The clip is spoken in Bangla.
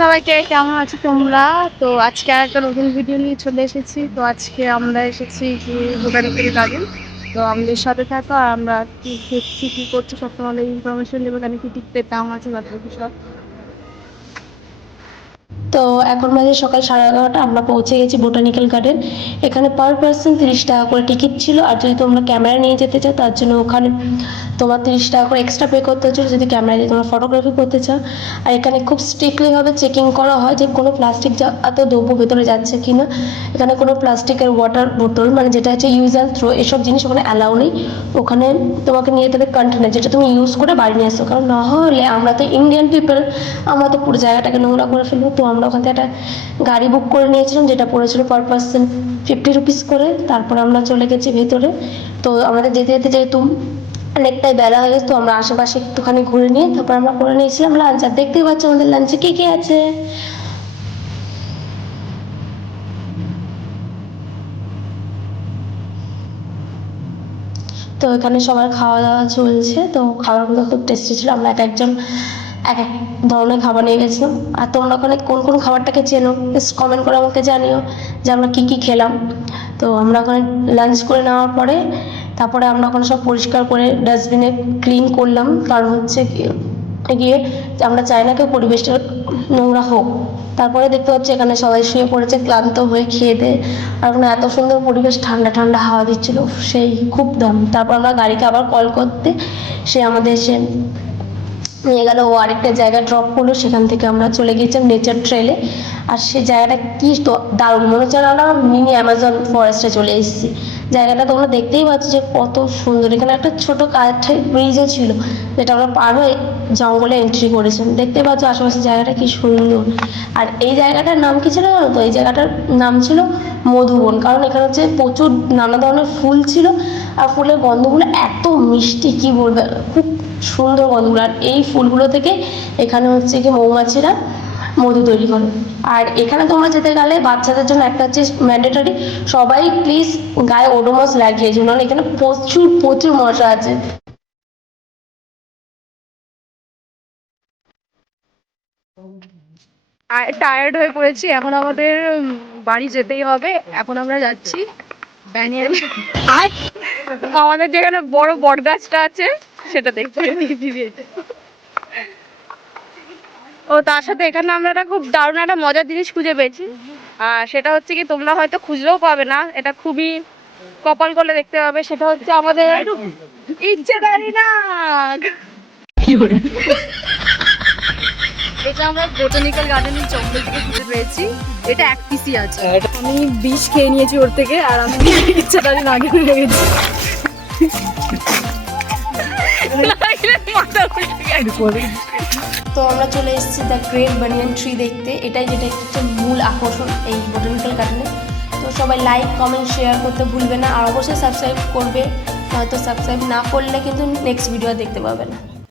সবাইকে কেমন আছো তোমরা? তো আজকে একটা নতুন ভিডিও নিয়ে চলে এসেছি। তো আজকে আমরা এসেছি কি বোটানিক্যাল গার্ডেন। তো আমাদের সাথে থাকো আর আমরা কি দেখছি কি করছি সব তোমাদের ইনফরমেশন দেবো, কেন কি টিক পেতাম আছে তাদের বিষয়। তো এখন বাজে সকাল 11:30। আমরা পৌঁছে গেছি বোটানিক্যাল গার্ডেন। এখানে পার পার্সন 30 টাকা করে টিকিট ছিল, আর যদি তোমরা ক্যামেরা নিয়ে যেতে চাও তার জন্য ওখানে তোমার 30 টাকা করে এক্সট্রা পে করতে হচ্ছে যদি ক্যামেরা দিয়ে তোমরা ফটোগ্রাফি করতে চাও। আর এখানে খুব স্ট্রিক্টলিভাবে চেকিং করা হয় যে কোনো প্লাস্টিক এত দ্রব্য ভেতরে যাচ্ছে কি না। এখানে কোনো প্লাস্টিকের ওয়াটার বোতল মানে যেটা হচ্ছে ইউজ অ্যান্ড থ্রো এসব জিনিস ওখানে অ্যালাউ নেই। ওখানে তোমাকে নিয়ে যেতে হবে কন্টেনার, যেটা তুমি ইউজ করে বাড়ি নিয়ে এসো, কারণ না হলে আমরা তো ইন্ডিয়ান পিপল, আমরা তো পুরো জায়গাটাকে নোংরা করে ফেলবো। তো আমরা ওখান থেকে একটা গাড়ি বুক করে নিয়েছিলাম, যেটা পড়েছিল পার পার্সন 50 রুপিস করে। তারপরে আমরা চলে গেছি ভেতরে। তো আমাদের যেতে যেতে যেহেতু অনেকটাই বেলা হয়ে গেছে, তো আমরা আশেপাশে একটুখানি ঘুরে নিয়ে তারপর আমরা করে নিয়েছিলাম লাঞ্চ। আর দেখতেই পাচ্ছ আমাদের লাঞ্চে কে কে আছে। তো এখানে সবার খাওয়া দাওয়া চলছে। তো খাবারগুলো খুব টেস্টি ছিল। আমরা এক একজন এক এক ধরনের খাবার নিয়ে গেছিলাম। আর তোমরা ওখানে কোন কোন খাবারটাকে চেনো কমেন্ট করে আমাকে জানিও যে আমরা কী কী খেলাম। তো আমরা ওখানে লাঞ্চ করে নেওয়ার পরে তারপরে আমরা ওখানে সব পরিষ্কার করে ডাস্টবিনে ক্লিন করলাম, কারণ হচ্ছে গিয়ে আমরা চাই না কেউ পরিবেশটা নোংরা হোক। তারপরে দেখতে পাচ্ছি এখানে সবাই শুয়ে পড়েছে ক্লান্ত হয়ে খেয়ে দেয়ে। আর ওখানে এত সুন্দর পরিবেশ, ঠান্ডা ঠান্ডা হাওয়া দিচ্ছিল, সেই খুব দাম। তারপর আমরা গাড়িকে আবার কল করতে সে আমাদের এসে নিয়ে গেল, ও আরেকটা জায়গা ড্রপ করলো, সেখান থেকে আমরা চলে গেছিলাম নেচার ট্রেলে। আর সে জায়গাটা কি দারুণ, মনে হচ্ছে আমরা মিনি অ্যামাজন ফরেস্টে চলে এসেছি। জায়গাটা তোমরা দেখতেই পাচ্ছ যে কত সুন্দর। এখানে একটা ছোট কাঠের ব্রিজও ছিল, যেটা আমরা পার হয়ে জঙ্গলে এন্ট্রি করেছিলাম। দেখতে পাচ্ছ আশেপাশে জায়গাটা কি সুন্দর। আর এই জায়গাটার নাম কি ছিল জানো তো? এই জায়গাটার নাম ছিল মধুবন, কারণ এখানে হচ্ছে প্রচুর নানা ধরনের ফুল ছিল। আর ফুলের গন্ধগুলো এত মিষ্টি, কি বলবে, খুব সুন্দর গন্ধগুলো। আর এই ফুলগুলো থেকে এখানে হচ্ছে কি মৌমাছিরা মধু তৈরি করে। আর এখানে তোমরা যেতে গেলে বাচ্চাদের জন্য একটা হচ্ছে ম্যান্ডেটরি, সবাই প্লিজ গায়ে ওডোমস লাগিয়েছে, কারণ এখানে প্রচুর প্রচুর মশা আছে। টায়ার্ড হয়ে পড়েছি, এখন আমাদের বাড়ি যেতেই হবে। এখন আমরা যাচ্ছি ব্যানিয়ান। আর আমাদের যেখানে বড় বট গাছটা আছে সেটা দেখতে। ও তার সাথে এখানে আমরা একটা খুব দারুণ একটা মজার জিনিস খুঁজে পেয়েছি। আর সেটা হচ্ছে কি, তোমরা হয়তো খুঁজলেও পাবে না, এটা খুবই কপাল করলে দেখতে পাবে। সেটা হচ্ছে আমাদের ইচ্ছেদারি নাগ। এটা আমরা বোটানিক্যাল গার্ডেনের জঙ্গল থেকে খুঁজে পেয়েছি। এটা এক পিসি আছে। আমি বিষ খেয়ে নিয়েছি ওর থেকে, আর আমি ইচ্ছাদারি নাগে হয়ে গেছি। তো আমরা চলে এসেছি দ্য গ্রেট বানিয়ান ট্রি দেখতে। এটাই যেটা হচ্ছে মূল আকর্ষণ এই বোটানিক্যাল গার্ডেনে। তো সবাই লাইক কমেন্ট শেয়ার করতে ভুলবে না, আর অবশ্যই সাবস্ক্রাইব করবে, নয়তো সাবস্ক্রাইব না করলে কিন্তু নেক্সট ভিডিও দেখতে পাবে না।